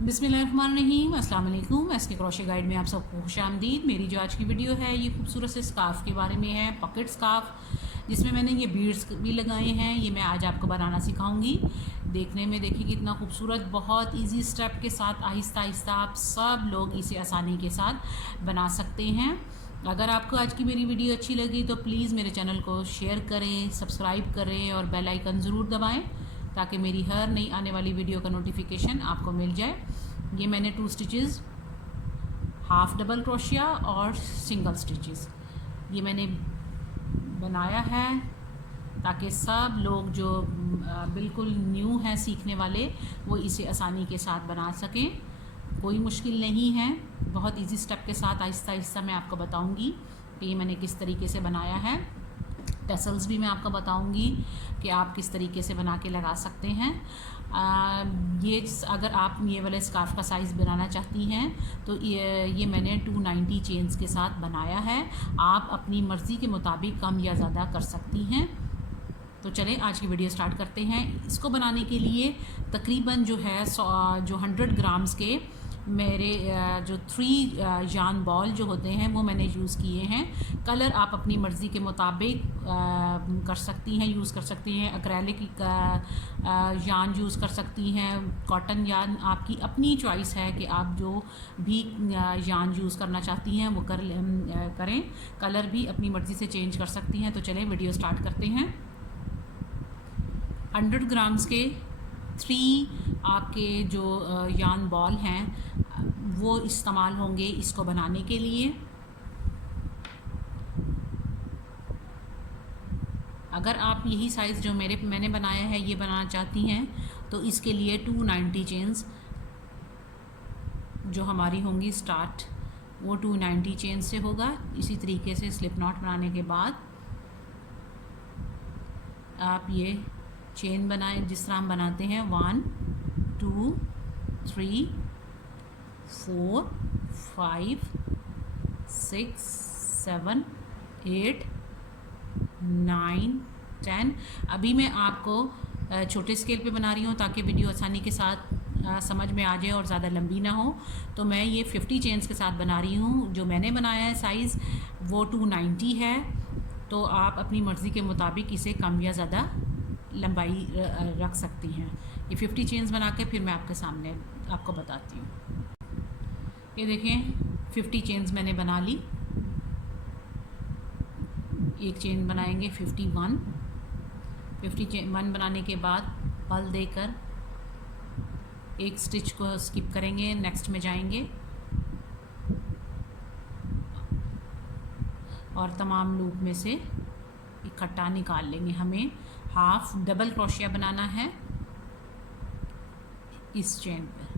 बिस्मिल्लाहिर्रहमानिर्रहीम, अस्सलाम वालेकुम। एस के क्रोशे गाइड में आप सबको खुशामदीद। मेरी जो आज की वीडियो है ये खूबसूरत से स्कार्फ़ के बारे में है, पॉकेट स्कार्फ़, जिसमें मैंने ये बीड्स भी लगाए हैं। ये मैं आज आपको बनाना सिखाऊंगी। देखने में देखिए कितना खूबसूरत, बहुत इजी स्टेप के साथ आहिस्ता आहिस्ता आप सब लोग इसे आसानी के साथ बना सकते हैं। अगर आपको आज की मेरी वीडियो अच्छी लगी तो प्लीज़ मेरे चैनल को शेयर करें, सब्सक्राइब करें और बेल आइकन ज़रूर दबाएं ताकि मेरी हर नई आने वाली वीडियो का नोटिफिकेशन आपको मिल जाए। ये मैंने 2 स्टिचेस, हाफ डबल क्रोशिया और सिंगल स्टिचेस ये मैंने बनाया है ताकि सब लोग जो बिल्कुल न्यू हैं सीखने वाले वो इसे आसानी के साथ बना सकें। कोई मुश्किल नहीं है, बहुत इजी स्टेप के साथ आहिस्ता आहिस्ता मैं आपको बताऊंगी कि ये मैंने किस तरीके से बनाया है। टसल्स भी मैं आपको बताऊंगी कि आप किस तरीके से बना के लगा सकते हैं। ये अगर आप ये वाले स्कार्फ़ का साइज़ बनाना चाहती हैं तो ये मैंने 290 चेन्स के साथ बनाया है। आप अपनी मर्ज़ी के मुताबिक कम या ज़्यादा कर सकती हैं। तो चलें आज की वीडियो स्टार्ट करते हैं। इसको बनाने के लिए तकरीबन जो है 100 ग्राम्स के मेरे जो 3 यार्न बॉल जो होते हैं वो मैंने यूज़ किए हैं। कलर आप अपनी मर्ज़ी के मुताबिक कर सकती हैं, यूज़ कर सकती हैं। एक्रेलिक यार्न यूज़ कर सकती हैं, कॉटन यार्न आपकी अपनी चॉइस है कि आप जो भी यार्न यूज़ करना चाहती हैं वो करें। कलर भी अपनी मर्ज़ी से चेंज कर सकती हैं। तो चलें वीडियो स्टार्ट करते हैं। 100 ग्राम्स के 3 आपके जो यार्न बॉल हैं वो इस्तेमाल होंगे इसको बनाने के लिए। अगर आप यही साइज़ जो मैंने बनाया है ये बनाना चाहती हैं तो इसके लिए 290 चेन्स जो हमारी होंगी स्टार्ट वो 290 चेन से होगा। इसी तरीके से स्लिप नॉट बनाने के बाद आप ये चेन बनाएं जिस तरह हम बनाते हैं 1 2 3 4 5 6 7 8 9 10। अभी मैं आपको छोटे स्केल पे बना रही हूँ ताकि वीडियो आसानी के साथ समझ में आ जाए और ज़्यादा लंबी ना हो। तो मैं ये 50 चेन्स के साथ बना रही हूँ। जो मैंने बनाया है साइज़ वो 290 है। तो आप अपनी मर्ज़ी के मुताबिक इसे कम या ज़्यादा लंबाई रख सकती हैं। ये 50 चेन्स बना के फिर मैं आपके सामने आपको बताती हूँ। ये देखें 50 चेन्स मैंने बना ली। एक चेन बनाएंगे 51 चेन बनाने के बाद पल देकर एक स्टिच को स्किप करेंगे, नेक्स्ट में जाएंगे और तमाम लूप में से इकट्ठा निकाल लेंगे। हमें हाफ डबल क्रोशिया बनाना है इस चेन पर।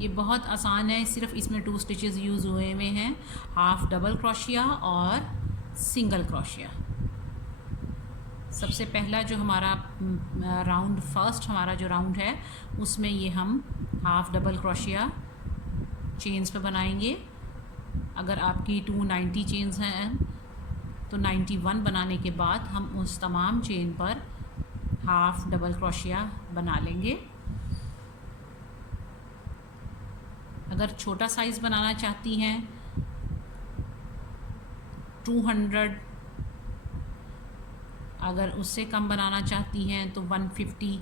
ये बहुत आसान है, सिर्फ इसमें 2 स्टिचेस यूज़ हुए हैं, हाफ डबल क्रोशिया और सिंगल क्रोशिया। सबसे पहला जो हमारा राउंड, फर्स्ट हमारा जो राउंड है उसमें ये हम हाफ डबल क्रोशिया चेन्स पे बनाएंगे। अगर आपकी 290 चेन्स हैं तो 91 बनाने के बाद हम उस तमाम चेन पर हाफ डबल क्रोशिया बना लेंगे। अगर छोटा साइज़ बनाना चाहती हैं 200, अगर उससे कम बनाना चाहती हैं तो 150।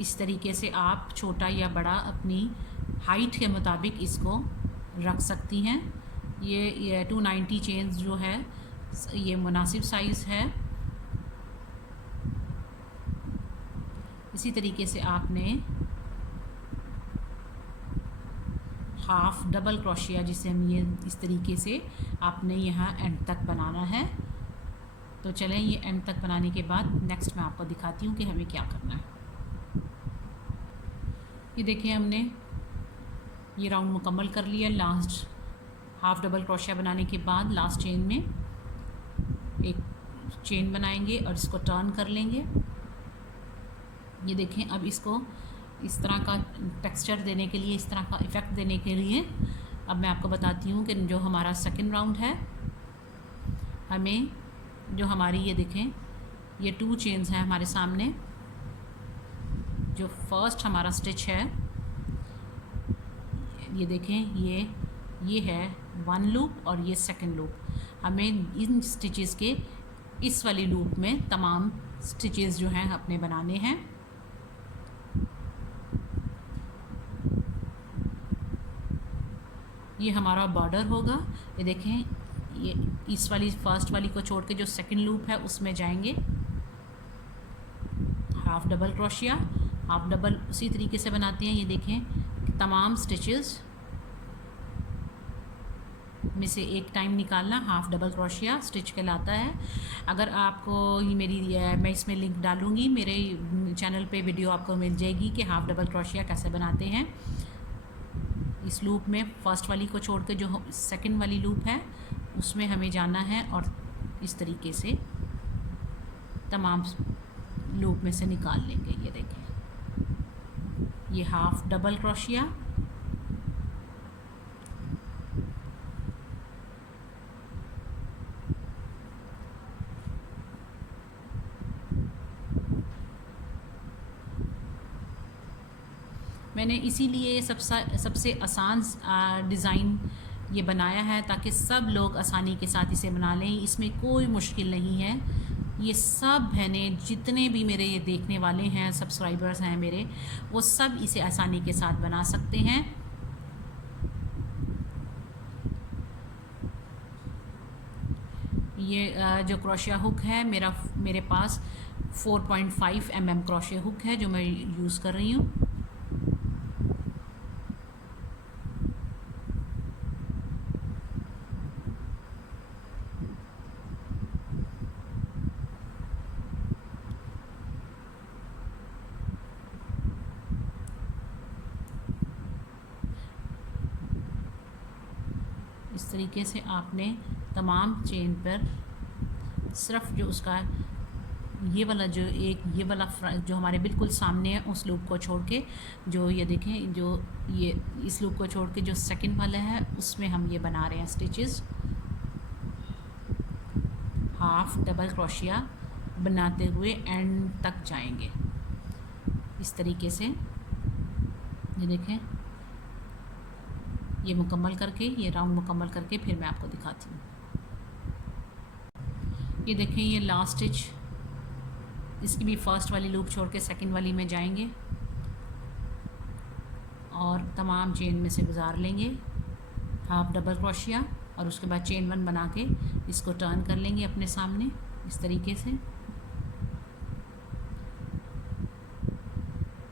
इस तरीके से आप छोटा या बड़ा अपनी हाइट के मुताबिक इसको रख सकती हैं। ये 290 चेन्स जो है ये मुनासिब साइज़ है। इसी तरीके से आपने हाफ डबल क्रोशिया जिसे हम ये इस तरीके से आपने यहाँ एंड तक बनाना है। तो चलें ये एंड तक बनाने के बाद नेक्स्ट मैं आपको दिखाती हूँ कि हमें क्या करना है। ये देखिए हमने ये राउंड मुकम्मल कर लिया। लास्ट हाफ डबल क्रोशिया बनाने के बाद लास्ट चेन में एक चेन बनाएंगे और इसको टर्न कर लेंगे। ये देखें, अब इसको इस तरह का टेक्सचर देने के लिए, इस तरह का इफ़ेक्ट देने के लिए अब मैं आपको बताती हूँ कि जो हमारा सेकंड राउंड है हमें जो हमारी ये देखें ये 2 चेन्स हैं हमारे सामने, जो फर्स्ट हमारा स्टिच है, ये देखें, ये है 1 लूप और ये 2nd लूप। हमें इन स्टिचेस के इस वाली लूप में तमाम स्टिचेस जो हैं अपने बनाने हैं। ये हमारा बॉर्डर होगा। ये देखें, ये इस वाली फर्स्ट वाली को छोड़ के जो 2nd लूप है उसमें जाएंगे, half double crochet, half double उसी तरीके से बनाते हैं। ये देखें, तमाम स्टिचेस में से एक टाइम निकालना हाफ डबल क्रोशिया स्टिच कहलाता है। अगर आपको ये मैं इसमें लिंक डालूँगी, मेरे चैनल पे वीडियो आपको मिल जाएगी कि हाफ डबल क्रोशिया कैसे बनाते हैं। इस लूप में फर्स्ट वाली को छोड़ के जो 2nd वाली लूप है उसमें हमें जाना है और इस तरीके से तमाम लूप में से निकाल लेंगे। ये देखें, ये हाफ डबल क्रोशिया, मैंने इसीलिए सबसे आसान डिज़ाइन ये बनाया है ताकि सब लोग आसानी के साथ इसे बना लें। इसमें कोई मुश्किल नहीं है। ये सब बहनें जितने भी मेरे ये देखने वाले हैं, सब्सक्राइबर्स हैं मेरे, वो सब इसे आसानी के साथ बना सकते हैं। ये जो क्रोशिया हुक है मेरे पास 4.5 mm क्रोशिया हुक है जो मैं यूज़ कर रही हूँ। इस तरीके से आपने तमाम चेन पर सिर्फ जो उसका ये वाला जो हमारे बिल्कुल सामने है उस लूप को छोड़ के, जो ये देखें, जो ये इस लूप को छोड़ के जो 2nd वाला है उसमें हम ये बना रहे हैं स्टिचेस। हाफ डबल क्रोशिया बनाते हुए एंड तक जाएंगे इस तरीके से। ये देखें, ये मुकम्मल करके, ये राउंड मुकम्मल करके फिर मैं आपको दिखाती हूँ। ये देखें, ये लास्ट स्टिच, इसकी भी फर्स्ट वाली लूप छोड़ के 2nd वाली में जाएंगे और तमाम चेन में से गुजार लेंगे हाफ डबल क्रोशिया और उसके बाद चेन 1 बना के इसको टर्न कर लेंगे अपने सामने इस तरीके से।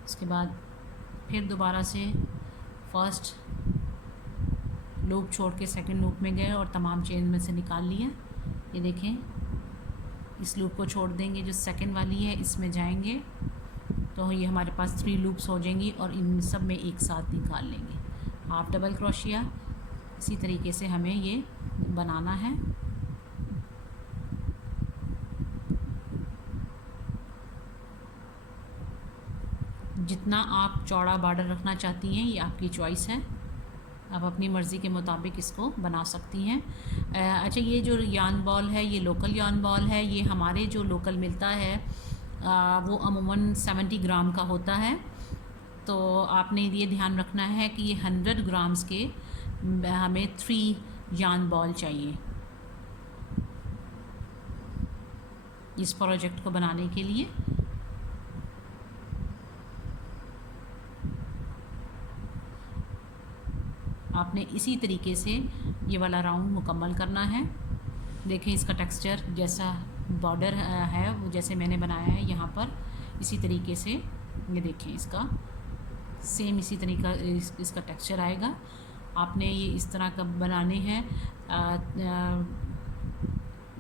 उसके बाद फिर दोबारा से फर्स्ट लूप छोड़ के 2nd लूप में गए और तमाम चेन में से निकाल लिया। ये देखें, इस लूप को छोड़ देंगे जो 2nd वाली है, इसमें जाएंगे तो ये हमारे पास 3 लूप्स हो जाएंगी और इन सब में एक साथ निकाल लेंगे हाफ डबल क्रोशिया। इसी तरीके से हमें ये बनाना है। जितना आप चौड़ा बॉर्डर रखना चाहती हैं ये आपकी चॉइस है, आप अपनी मर्ज़ी के मुताबिक इसको बना सकती हैं। अच्छा, ये जो यार्न बॉल है ये लोकल यार्न बॉल है। ये हमारे जो लोकल मिलता है वो अमूमन 70 ग्राम का होता है। तो आपने ये ध्यान रखना है कि ये 100 ग्राम्स के हमें 3 यार्न बॉल चाहिए इस प्रोजेक्ट को बनाने के लिए। आपने इसी तरीके से ये वाला राउंड मुकम्मल करना है। देखें, इसका टेक्सचर जैसा बॉर्डर है वो जैसे मैंने बनाया है यहाँ पर, इसी तरीके से ये देखें, इसका सेम इसी तरीका इसका टेक्सचर आएगा। आपने ये इस तरह का बनाने हैं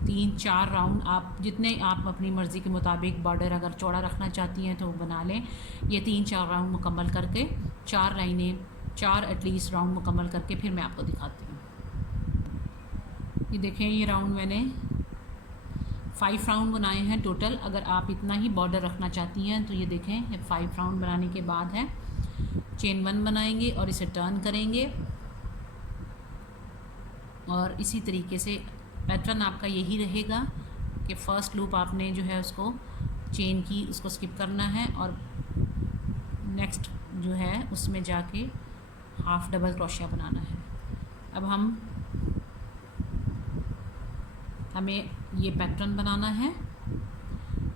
3-4 राउंड। आप जितने आप अपनी मर्ज़ी के मुताबिक बॉर्डर अगर चौड़ा रखना चाहती हैं तो वो बना लें। ये 3-4 राउंड मुकम्मल करके 4 लाइनें, 4 एटलीस्ट राउंड मुकम्मल करके फिर मैं आपको दिखाती हूँ। ये देखें, ये राउंड मैंने 5 राउंड बनाए हैं टोटल। अगर आप इतना ही बॉर्डर रखना चाहती हैं तो ये देखें, ये 5 राउंड बनाने के बाद है चेन 1 बनाएंगे और इसे टर्न करेंगे और इसी तरीके से पैटर्न आपका यही रहेगा कि फ़र्स्ट लूप आपने जो है उसको चेन की उसको स्किप करना है और नेक्स्ट जो है उसमें जाके हाफ डबल क्रोशिया बनाना है। अब हमें ये पैटर्न बनाना है।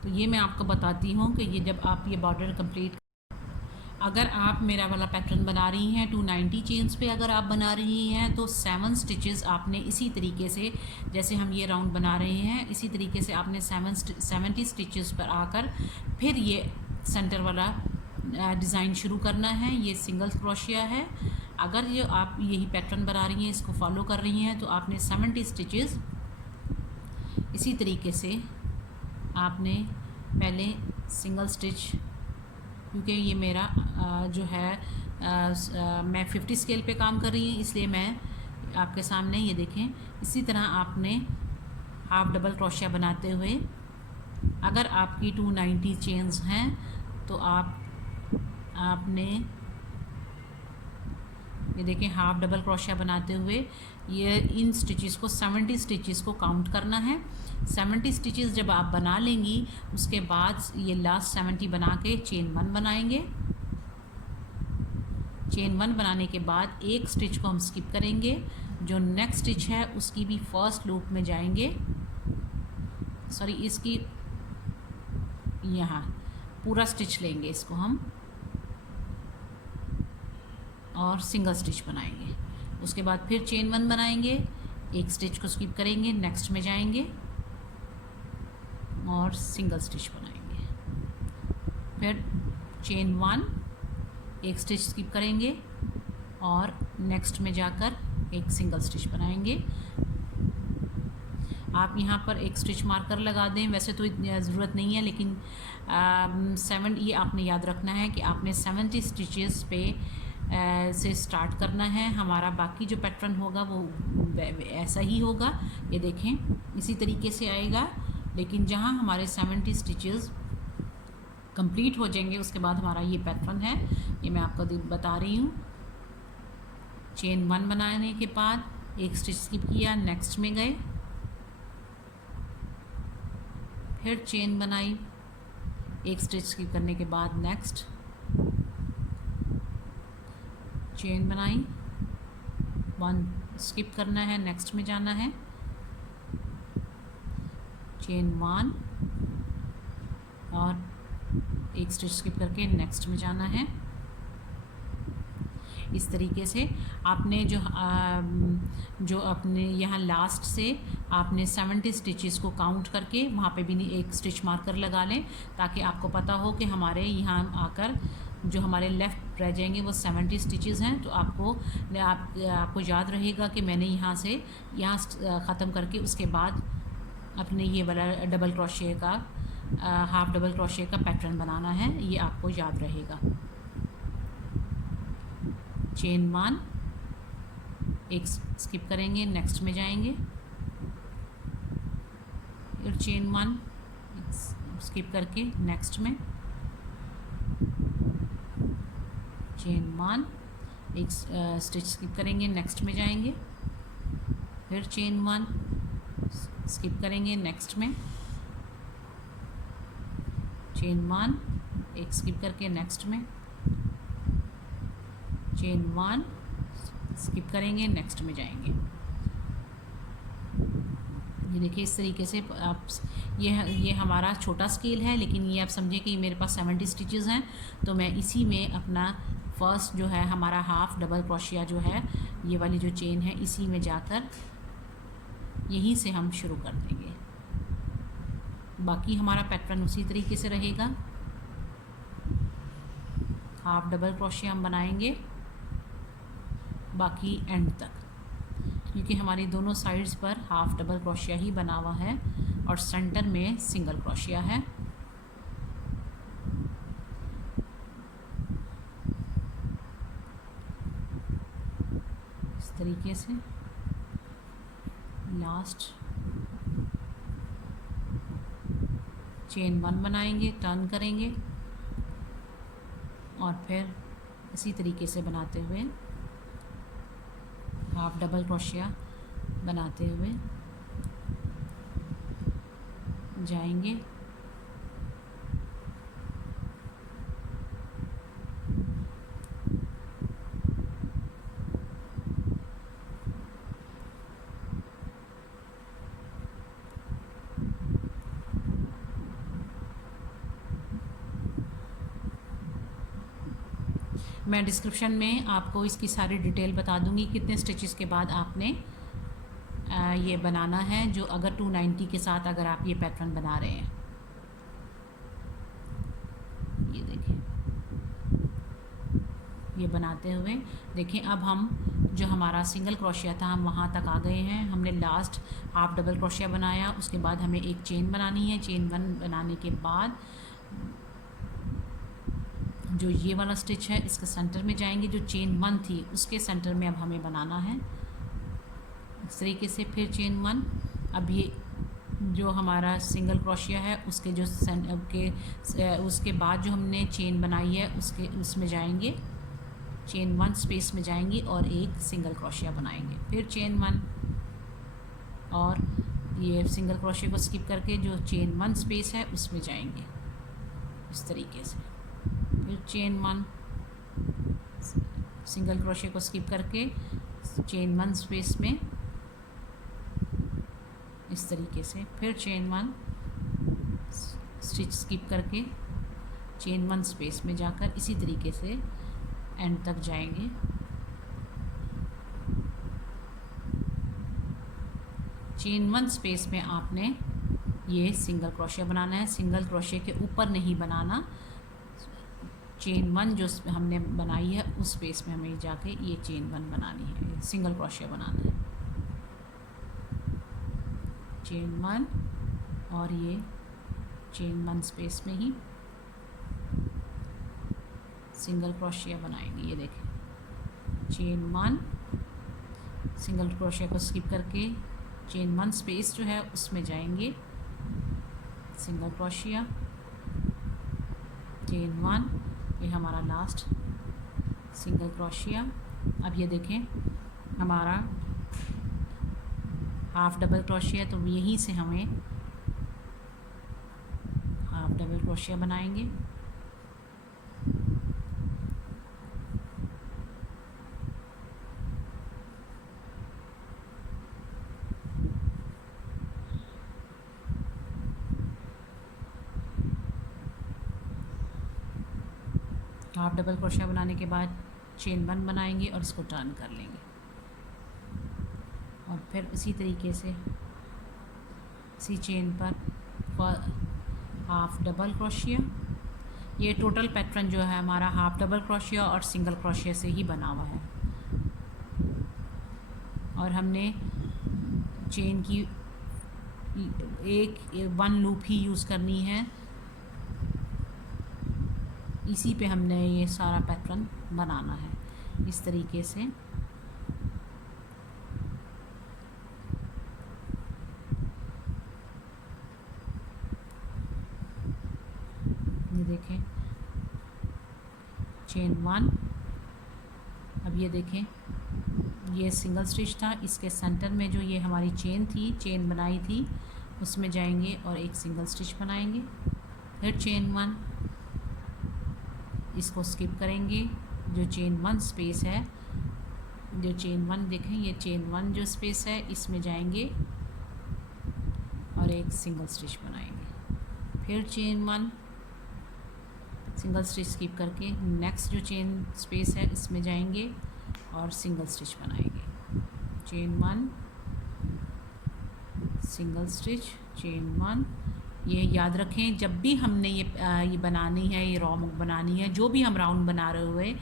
तो ये मैं आपको बताती हूँ कि ये जब आप ये बॉर्डर कंप्लीट, अगर आप मेरा वाला पैटर्न बना रही हैं 290 चेन्स पे अगर आप बना रही हैं तो 7 स्टिचेस आपने इसी तरीके से, जैसे हम ये राउंड बना रहे हैं इसी तरीके से आपने 70 स्टिचेस पर आकर फिर ये सेंटर वाला डिज़ाइन शुरू करना है। ये सिंगल क्रोशिया है। अगर ये आप यही पैटर्न बना रही हैं, इसको फॉलो कर रही हैं, तो आपने 70 स्टिचेस इसी तरीके से आपने पहले सिंगल स्टिच, क्योंकि ये मेरा जो है मैं 50 स्केल पे काम कर रही हूँ इसलिए मैं आपके सामने ये देखें। इसी तरह आपने हाफ डबल क्रोशिया बनाते हुए, अगर आपकी 290 चेन्स हैं तो आपने ये देखें हाफ डबल क्रोशिया बनाते हुए ये इन स्टिचेस को 70 स्टिचेस को काउंट करना है। 70 स्टिचेस जब आप बना लेंगी उसके बाद ये लास्ट 70 बना के चेन 1 बनाएंगे। चेन 1 बनाने के बाद एक स्टिच को हम स्किप करेंगे, जो नेक्स्ट स्टिच है उसकी भी फर्स्ट लूप में जाएंगे, सॉरी इसकी यहाँ पूरा स्टिच लेंगे इसको हम और सिंगल स्टिच बनाएंगे। उसके बाद फिर चेन 1 बनाएंगे, एक स्टिच को स्किप करेंगे, नेक्स्ट में जाएंगे और सिंगल स्टिच बनाएंगे। फिर चेन 1, एक स्टिच स्किप करेंगे और नेक्स्ट में जाकर एक सिंगल स्टिच बनाएंगे। आप यहाँ पर एक स्टिच मार्कर लगा दें, वैसे तो इतनी ज़रूरत नहीं है, लेकिन 7 ये आपने याद रखना है कि आपने 70 स्टिचेस पे से स्टार्ट करना है। हमारा बाकी जो पैटर्न होगा वो ऐसा ही होगा, ये देखें इसी तरीके से आएगा, लेकिन जहाँ हमारे 70 स्टिचेस कंप्लीट हो जाएंगे उसके बाद हमारा ये पैटर्न है, ये मैं आपको बता रही हूँ। चेन 1 बनाने के बाद एक स्टिच स्किप किया, नेक्स्ट में गए, फिर चेन बनाई, एक स्टिच स्किप करने के बाद नेक्स्ट चेन बनाई, 1 स्किप करना है, नेक्स्ट में जाना है, चेन 1 और एक स्टिच स्किप करके नेक्स्ट में जाना है। इस तरीके से आपने जो अपने यहाँ लास्ट से आपने 70 स्टिचेस को काउंट करके वहाँ पे भी एक स्टिच मार्कर लगा लें, ताकि आपको पता हो कि हमारे यहाँ आकर जो हमारे लेफ़्ट रह जाएंगे वो 70 स्टिचेस हैं। तो आपको याद रहेगा कि मैंने यहाँ से ख़त्म करके उसके बाद अपने ये वाला डबल क्रोशिया का हाफ डबल क्रोशिया का पैटर्न बनाना है, ये आपको याद रहेगा। चेन 1, एक स्किप करेंगे, नेक्स्ट में जाएंगे, फिर चेन 1 स्किप करके नेक्स्ट में, चेन 1 एक स्टिच स्किप करेंगे, नेक्स्ट में जाएंगे, फिर चेन 1 स्किप करेंगे, नेक्स्ट में, चेन 1 एक स्किप करके नेक्स्ट में, चेन 1 स्किप करेंगे, नेक्स्ट में जाएंगे। ये देखिए इस तरीके से आप ये हमारा छोटा स्केल है, लेकिन ये आप समझिए कि मेरे पास 70 स्टिचेस हैं, तो मैं इसी में अपना फर्स्ट जो है हमारा हाफ डबल क्रोशिया जो है ये वाली जो चेन है इसी में जाकर यहीं से हम शुरू कर देंगे। बाकी हमारा पैटर्न उसी तरीके से रहेगा। हाफ डबल क्रोशिया हम बनाएंगे बाकी एंड तक, क्योंकि हमारी दोनों साइड्स पर हाफ डबल क्रोशिया ही बना हुआ है और सेंटर में सिंगल क्रोशिया है। इस तरीके से लास्ट चेन 1 बनाएंगे, टर्न करेंगे और फिर इसी तरीके से बनाते हुए हाफ डबल क्रोशिया बनाते हुए जाएंगे। मैं डिस्क्रिप्शन में आपको इसकी सारी डिटेल बता दूंगी कितने स्टिचेस के बाद आपने ये बनाना है, जो अगर 290 के साथ अगर आप ये पैटर्न बना रहे हैं। ये देखिए, ये बनाते हुए देखिए अब हम जो हमारा सिंगल क्रोशिया था हम वहाँ तक आ गए हैं। हमने लास्ट हाफ डबल क्रोशिया बनाया, उसके बाद हमें एक चेन बनानी है। चेन 1 बनाने के बाद जो ये वाला स्टिच है इसके सेंटर में जाएंगे, जो चेन 1 थी उसके सेंटर में अब हमें बनाना है इस तरीके से। फिर चेन 1, अब ये जो हमारा सिंगल क्रोशिया है उसके जो उसके बाद जो हमने चेन बनाई है उसमें जाएंगे, चेन 1 स्पेस में जाएंगे और एक सिंगल क्रोशिया बनाएंगे। फिर चेन 1 और ये सिंगल क्रोशिया को स्किप करके जो चेन 1 स्पेस है उसमें जाएंगे इस तरीके से। फिर चेन 1, सिंगल क्रोशिया को स्किप करके चेन 1 स्पेस में इस तरीके से। फिर चेन 1 स्टिच स्किप करके चेन 1 स्पेस में जाकर इसी तरीके से एंड तक जाएंगे। चेन 1 स्पेस में आपने ये सिंगल क्रोशिया बनाना है, सिंगल क्रोशिया के ऊपर नहीं बनाना। चेन 1 जो हमने बनाई है उस स्पेस में हमें जाके ये चेन 1 बनानी है, सिंगल क्रोशिया बनाना है। चेन 1 और ये चेन 1 स्पेस में ही सिंगल क्रोशिया बनाएंगे। ये देखें, चेन 1, सिंगल क्रोशिया को स्किप करके चेन 1 स्पेस जो है उसमें जाएंगे, सिंगल क्रोशिया, चेन 1, ये हमारा लास्ट सिंगल क्रोशिया। अब ये देखें हमारा हाफ डबल क्रोशिया, तो यहीं से हमें हाफ डबल क्रोशिया बनाएंगे। हाफ डबल क्रोशिया बनाने के बाद चेन 1 बनाएंगे और इसको टर्न कर लेंगे और फिर इसी तरीके से इसी चेन पर हाफ डबल क्रोशिया। ये टोटल पैटर्न जो है हमारा हाफ डबल क्रोशिया और सिंगल क्रोशिया से ही बना हुआ है। और हमने चेन की एक 1 लूप ही यूज़ करनी है, इसी पे हमने ये सारा पैटर्न बनाना है इस तरीके से। ये देखें चेन 1, अब ये देखें ये सिंगल स्टिच था, इसके सेंटर में जो ये हमारी चेन थी, चेन बनाई थी उसमें जाएंगे और एक सिंगल स्टिच बनाएंगे। फिर चेन 1, इसको स्किप करेंगे, जो चेन 1 स्पेस है, जो चेन 1 देखें ये चेन 1 जो स्पेस है इसमें जाएंगे और एक सिंगल स्टिच बनाएंगे। फिर चेन 1, सिंगल स्टिच स्किप करके नेक्स्ट जो चेन स्पेस है इसमें जाएंगे और सिंगल स्टिच बनाएंगे। Chain 1, single stitch, chain 1। ये याद रखें जब भी हमने ये बनानी है, ये रॉ बनानी है, जो भी हम राउंड बना रहे हुए,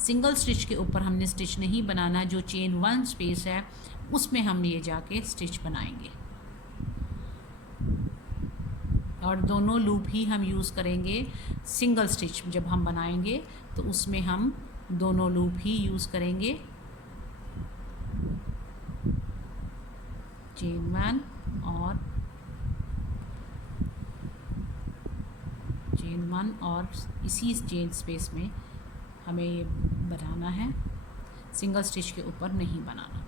सिंगल स्टिच के ऊपर हमने स्टिच नहीं बनाना। जो चेन 1 स्पेस है उसमें हम ये जाके स्टिच बनाएंगे और दोनों लूप ही हम यूज़ करेंगे। सिंगल स्टिच जब हम बनाएंगे तो उसमें हम दोनों लूप ही यूज़ करेंगे, चेन 1 और चेन 1 और इसी चेन स्पेस में हमें ये बनाना है, सिंगल स्टिच के ऊपर नहीं बनाना।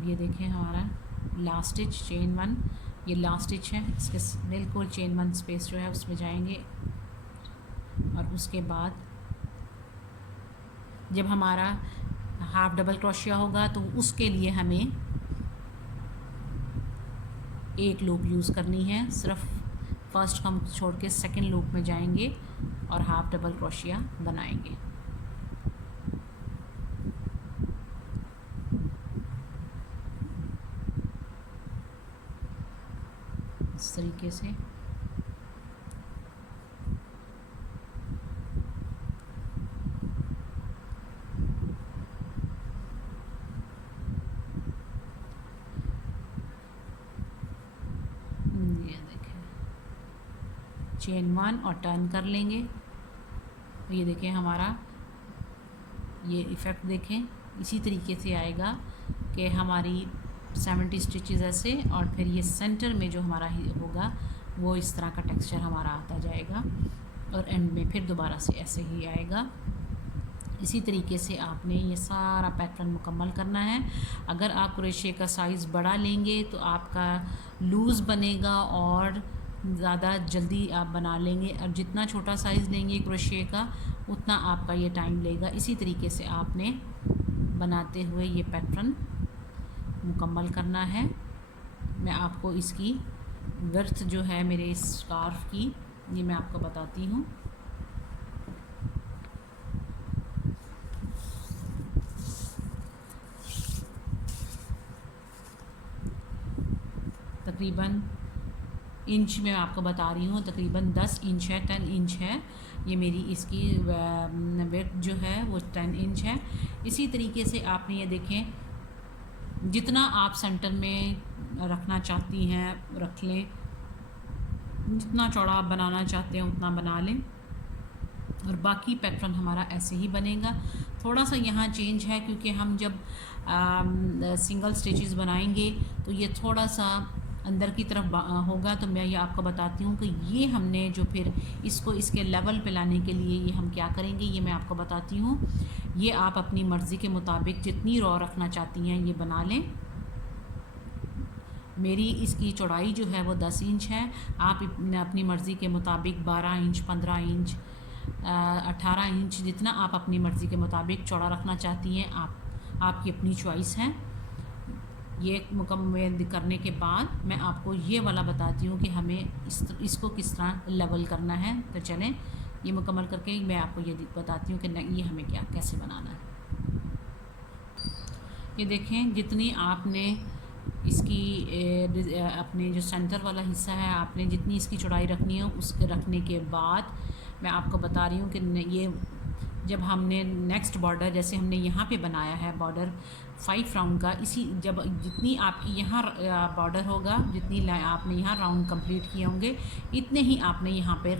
ये देखें हमारा लास्ट स्टिच चेन 1, ये लास्ट स्टिच है, इसके बिल्कुल चेन 1 स्पेस जो है उसमें जाएंगे और उसके बाद जब हमारा हाफ डबल क्रोशिया होगा तो उसके लिए हमें एक लूप यूज़ करनी है सिर्फ। फर्स्ट हम छोड़ के सेकंड लूप में जाएंगे और हाफ डबल क्रोशिया बनाएंगे। इस तरीके से ये देखें, चेन 1 और टर्न कर लेंगे। ये देखें हमारा ये इफ़ेक्ट देखें, इसी तरीके से आएगा कि हमारी 70 स्टिचेस ऐसे, और फिर ये सेंटर में जो हमारा होगा वो इस तरह का टेक्सचर हमारा आता जाएगा, और एंड में फिर दोबारा से ऐसे ही आएगा। इसी तरीके से आपने ये सारा पैटर्न मुकम्मल करना है। अगर आप क्रोशिया का साइज़ बड़ा लेंगे तो आपका लूज़ बनेगा और ज़्यादा जल्दी आप बना लेंगे, और जितना छोटा साइज़ लेंगे क्रोशिया का उतना आपका ये टाइम लेगा। इसी तरीके से आपने बनाते हुए ये पैटर्न मुकम्मल करना है। मैं आपको इसकी वर्थ जो है मेरे इस स्कार्फ की, ये मैं आपको बताती हूँ। तकरीबन इंच में आपको बता रही हूँ, तकरीबन 10 इंच है, 10 इंच है ये मेरी इसकी वेट जो है वो 10 इंच है। इसी तरीके से आपने ये देखें, जितना आप सेंटर में रखना चाहती हैं रख लें, जितना चौड़ा आप बनाना चाहते हैं उतना बना लें, और बाकी पैटर्न हमारा ऐसे ही बनेगा। थोड़ा सा यहाँ चेंज है क्योंकि हम जब सिंगल स्टिचेस बनाएंगे तो ये थोड़ा सा अंदर की तरफ होगा, तो मैं ये आपको बताती हूँ कि ये हमने जो फिर इसको इसके लेवल पे लाने के लिए ये हम क्या करेंगे, ये मैं आपको बताती हूँ। ये आप अपनी मर्ज़ी के मुताबिक जितनी रॉ रखना चाहती हैं ये बना लें। मेरी इसकी चौड़ाई जो है वो 10 इंच है, आप अपनी मर्ज़ी के मुताबिक 12 इंच, 15 इंच, 18 इंच, जितना आप अपनी मर्ज़ी के मुताबिक चौड़ा रखना चाहती हैं आपकी अपनी चॉइस है। ये मुकम्मल करने के बाद मैं आपको ये वाला बताती हूँ कि हमें इसको किस तरह लेवल करना है। तो चलें ये मुकम्मल करके मैं आपको ये बताती हूँ कि ये हमें क्या कैसे बनाना है। ये देखें, जितनी आपने इसकी अपने जो सेंटर वाला हिस्सा है आपने जितनी इसकी चौड़ाई रखनी है उसके रखने के बाद मैं आपको बता रही हूँ कि ये जब हमने नेक्स्ट बॉर्डर जैसे हमने यहाँ पे बनाया है बॉर्डर 5 राउंड का, इसी जब जितनी आपकी यहाँ बॉर्डर होगा, जितनी आपने यहाँ राउंड कंप्लीट किए होंगे इतने ही आपने यहाँ पे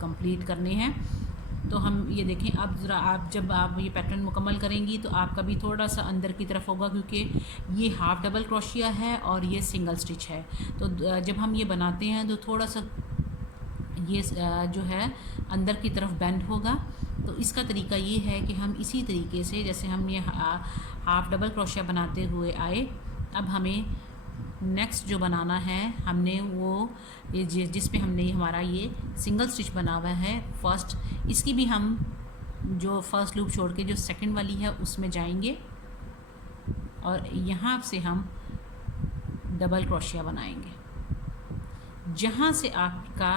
कंप्लीट करने हैं। तो हम ये देखें, अब ज़रा आप जब आप ये पैटर्न मुकम्मल करेंगी तो आपका भी थोड़ा सा अंदर की तरफ होगा क्योंकि ये हाफ डबल क्रोशिया है और ये सिंगल स्टिच है। तो जब हम ये बनाते हैं तो थोड़ा सा ये जो है अंदर की तरफ बेंड होगा। तो इसका तरीका ये है कि हम इसी तरीके से जैसे हम ये हाफ डबल क्रोशिया बनाते हुए आए, अब हमें नेक्स्ट जो बनाना है हमने वो ये जिस पे हमने हमारा ये सिंगल स्टिच बना हुआ है फर्स्ट, इसकी भी हम जो फर्स्ट लूप छोड़ के जो सेकंड वाली है उसमें जाएंगे और यहाँ से हम डबल क्रोशिया बनाएंगे। जहाँ से आपका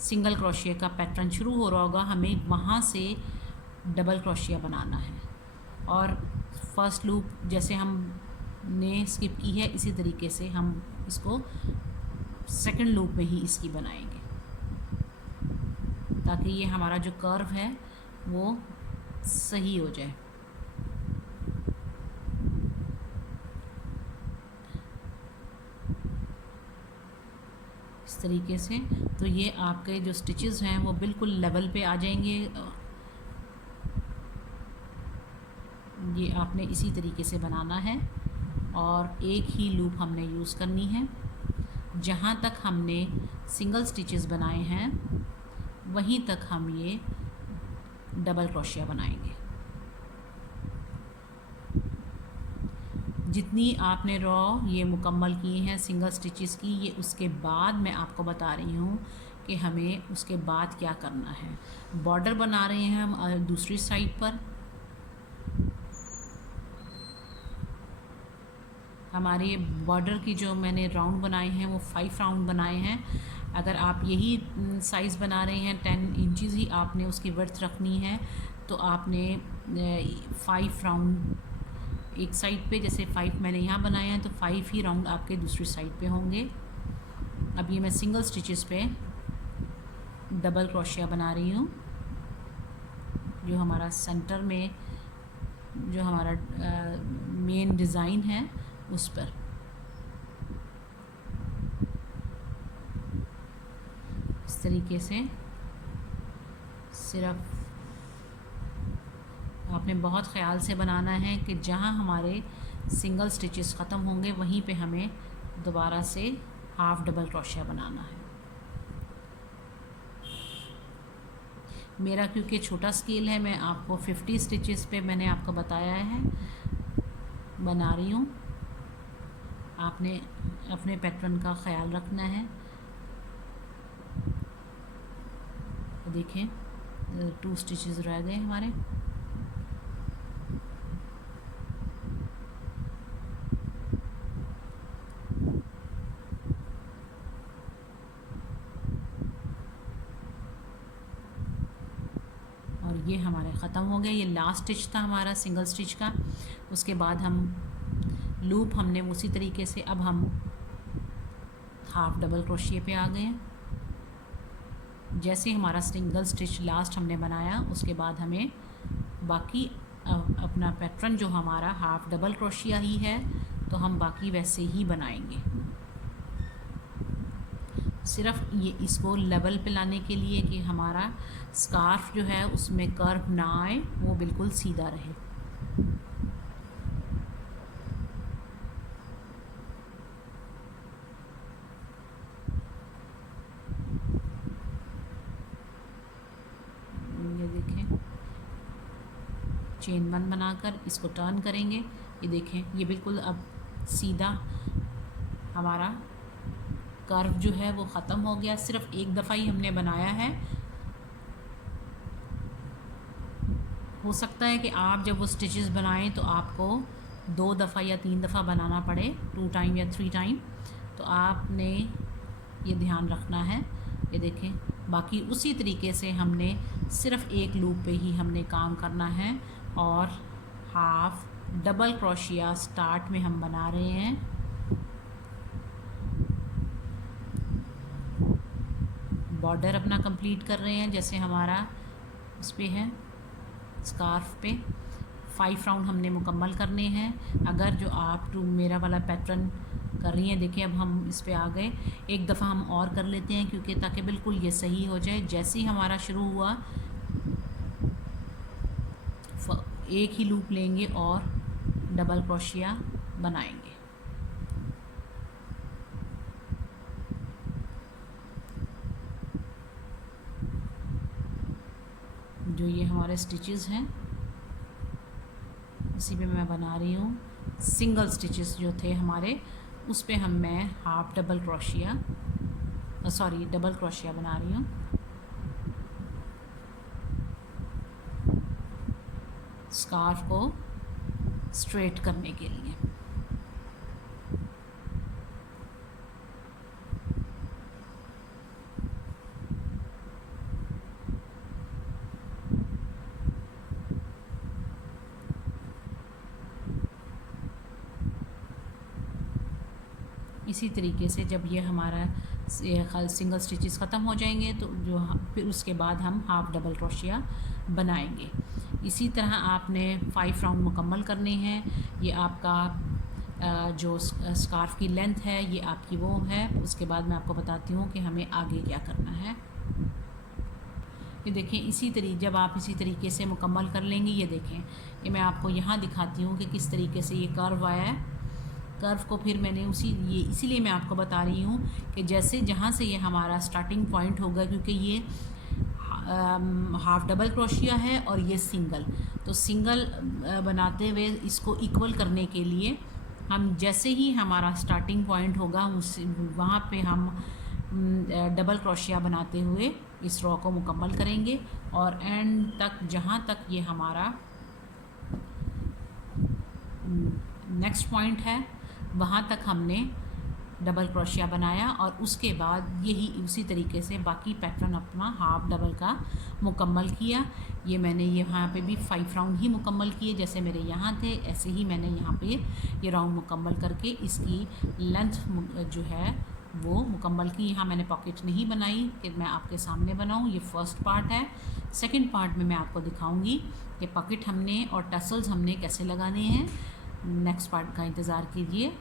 सिंगल क्रोशिया का पैटर्न शुरू हो रहा होगा हमें वहाँ से डबल क्रोशिया बनाना है, और फर्स्ट लूप जैसे हमने स्किप की है इसी तरीके से हम इसको सेकंड लूप में ही इसकी बनाएंगे ताकि ये हमारा जो कर्व है वो सही हो जाए। इस तरीके से तो ये आपके जो स्टिचेस हैं वो बिल्कुल लेवल पे आ जाएंगे। ये आपने इसी तरीके से बनाना है और एक ही लूप हमने यूज़ करनी है। जहाँ तक हमने सिंगल स्टिचेस बनाए हैं वहीं तक हम ये डबल क्रोशिया बनाएंगे। जितनी आपने रॉ ये मुकम्मल किए हैं सिंगल स्टिचेस की, ये उसके बाद मैं आपको बता रही हूँ कि हमें उसके बाद क्या करना है। बॉर्डर बना रहे हैं हम दूसरी साइड पर। हमारे बॉर्डर की जो मैंने राउंड बनाए हैं वो 5 राउंड बनाए हैं। अगर आप यही साइज़ बना रहे हैं 10 इंचज़ ही आपने उसकी वर्थ रखनी है, तो आपने 5 राउंड एक साइड पे, जैसे 5 मैंने यहाँ बनाए हैं तो 5 ही राउंड आपके दूसरी साइड पे होंगे। अब ये मैं सिंगल स्टिचेस पे डबल क्रोशिया बना रही हूँ, जो हमारा सेंटर में जो हमारा मेन डिज़ाइन है उस पर। इस तरीके से सिर्फ आपने बहुत ख्याल से बनाना है कि जहाँ हमारे सिंगल स्टिचेस ख़त्म होंगे वहीं पे हमें दोबारा से हाफ डबल क्रोशिया बनाना है। मेरा क्योंकि छोटा स्केल है, मैं आपको 50 स्टिचेस पे मैंने आपको बताया है बना रही हूँ। आपने अपने पैटर्न का ख्याल रखना है। देखें 2 स्टिचेस रह गए हमारे। और ये हमारे ख़त्म हो गए। ये लास्ट स्टिच था हमारा सिंगल स्टिच का। उसके बाद हम लूप हमने उसी तरीके से, अब हम हाफ डबल क्रोशिए पे आ गए हैं। जैसे हमारा सिंगल स्टिच लास्ट हमने बनाया, उसके बाद हमें बाकी अपना पैटर्न जो हमारा हाफ डबल क्रोशिया ही है, तो हम बाकी वैसे ही बनाएंगे। सिर्फ ये इसको लेवल पे लाने के लिए कि हमारा स्कार्फ जो है उसमें कर्व ना आए, वो बिल्कुल सीधा रहे। ये देखें, चेन 1 बनाकर इसको टर्न करेंगे। ये देखें, ये बिल्कुल अब सीधा हमारा कर्व जो है वो ख़त्म हो गया। सिर्फ एक दफ़ा ही हमने बनाया है। हो सकता है कि आप जब वो स्टिचेस बनाएं तो आपको 2 दफ़ा या 3 दफ़ा बनाना पड़े, 2 टाइम या 3 टाइम, तो आपने ये ध्यान रखना है। ये देखें, बाकी उसी तरीके से हमने सिर्फ एक लूप पे ही हमने काम करना है। और हाफ डबल क्रोशिया स्टार्ट में हम बना रहे हैं। बॉर्डर अपना कंप्लीट कर रहे हैं, जैसे हमारा उस पे है स्कार्फ पे 5 राउंड हमने मुकम्मल करने हैं। अगर जो आप मेरा वाला पैटर्न कर रही हैं, देखिए अब हम इस पे आ गए। एक दफ़ा हम और कर लेते हैं, क्योंकि ताकि बिल्कुल ये सही हो जाए। जैसे ही हमारा शुरू हुआ, एक ही लूप लेंगे और डबल क्रोशिया बनाएंगे। जो ये हमारे स्टिचेस हैं, इसी पे मैं बना रही हूँ। सिंगल स्टिचेस जो थे हमारे, उस पे मैं half double crochet double crochet बना रही हूँ। स्कार्फ को स्ट्रेट करने के लिए। इसी तरीके से जब ये हमारा सिंगल स्टिचेस ख़त्म हो जाएंगे, तो फिर उसके बाद हम हाफ डबल क्रोशिया बनाएंगे। इसी तरह आपने 5 राउंड मुकम्मल करने हैं। ये आपका जो स्कार्फ की लेंथ है, ये आपकी वो है। उसके बाद मैं आपको बताती हूँ कि हमें आगे क्या करना है। ये देखें, जब आप इसी तरीके से मुकम्मल कर लेंगे, ये देखें, ये मैं आपको यहाँ दिखाती हूँ कि किस तरीके से ये कर्व आया है। कर्व को फिर मैंने इसीलिए मैं आपको बता रही हूँ कि जैसे जहाँ से ये हमारा स्टार्टिंग पॉइंट होगा, क्योंकि ये हाफ डबल क्रोशिया है और ये सिंगल, तो सिंगल बनाते हुए इसको इक्वल करने के लिए हम जैसे ही हमारा स्टार्टिंग पॉइंट होगा वहाँ पे हम डबल क्रोशिया बनाते हुए इस रॉ को मुकम्मल करेंगे। और एंड तक, जहाँ तक ये हमारा नेक्स्ट पॉइंट है, वहाँ तक हमने डबल क्रोशिया बनाया और उसके बाद यही उसी तरीके से बाकी पैटर्न अपना हाफ डबल का मुकम्मल किया। ये मैंने यहाँ पे भी 5 राउंड ही मुकम्मल किए, जैसे मेरे यहाँ थे ऐसे ही मैंने यहाँ पे ये राउंड मुकम्मल करके इसकी लेंथ जो है वो मुकम्मल की। यहाँ मैंने पॉकेट नहीं बनाई कि मैं आपके सामने बनाऊँ, ये फर्स्ट पार्ट है। सेकंड पार्ट में मैं आपको दिखाऊंगी कि पॉकेट हमने और टसल्स हमने कैसे लगाने हैं। नेक्स्ट पार्ट का इंतज़ार कीजिए।